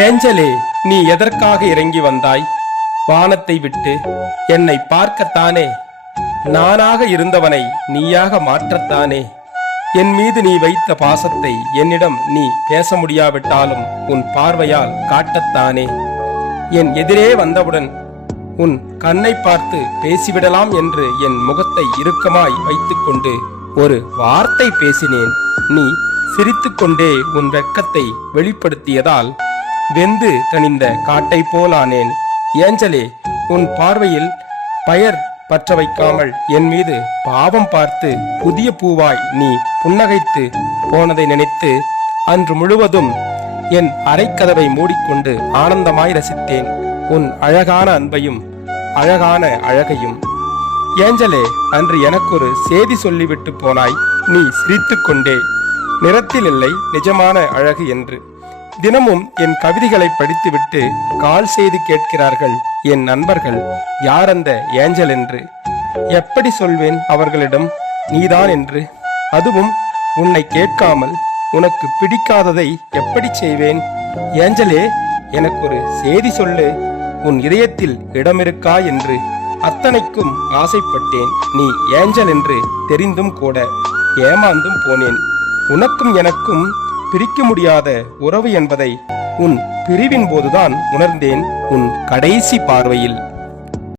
ஏஞ்சலே நீ எதற்காக இறங்கி வந்தாய்? வானத்தை விட்டு என்னை பார்க்கத்தானே? நானாக இருந்தவனை நீயாக மாற்றத்தானே? என் மீது நீ வைத்த பாசத்தை என்னிடம் நீ பேச முடியாவிட்டாலும் உன் பார்வையால் காட்டத்தானே? என் எதிரே வந்தவுடன் உன் கண்ணை பார்த்து பேசிவிடலாம் என்று என் முகத்தை இறுக்கமாய் வைத்துக்கொண்டு ஒரு வார்த்தை பேசினேன். நீ சிரித்துக்கொண்டே உன் வெட்கத்தை வெளிப்படுத்தியதால் வெந்து தணிந்த காட்டை போலானேன். ஏஞ்சலே உன் பார்வையில் பயர் பற்ற வைக்காமல் என் மீது பாவம் பார்த்து புதிய பூவாய் நீ புன்னகைத்து போனதை நினைத்து அன்று முழுவதும் என் அரைக்கதவை மூடிக்கொண்டு ஆனந்தமாய் ரசித்தேன். உன் அழகான அன்பையும் அழகான அழகையும். ஏஞ்சலே அன்று எனக்கொரு செய்தி சொல்லிவிட்டு போனாய். நீ சிரித்துக்கொண்டே நிறத்தில் இல்லை நிஜமான அழகு என்று. தினமும் என் கவிதைகளை படித்துவிட்டு கால் செய்து கேட்கிறார்கள் என் நண்பர்கள் யார் அந்த ஏஞ்சல் என்று? எப்படி சொல்வேன் அவர்களிடம்? நீதான் என்று. அதுவும் உன்னை கேட்காமல் உனக்கு பிடிக்காததை எப்படி செய்வேன்? ஏஞ்சலே எனக்கு ஒரு செய்தி சொல்லு. உன் இதயத்தில் இடமிருக்கா என்று. அத்தனைக்கும் ஆசைப்பட்டேன். நீ ஏஞ்சல் என்று தெரிந்தும் கூட ஏமாந்தும் போனேன். உனக்கும் எனக்கும் பிரிக்க முடியாத உறவு என்பதை உன் பிரிவின் போதுதான் உணர்ந்தேன் உன் கடைசி பார்வையில்.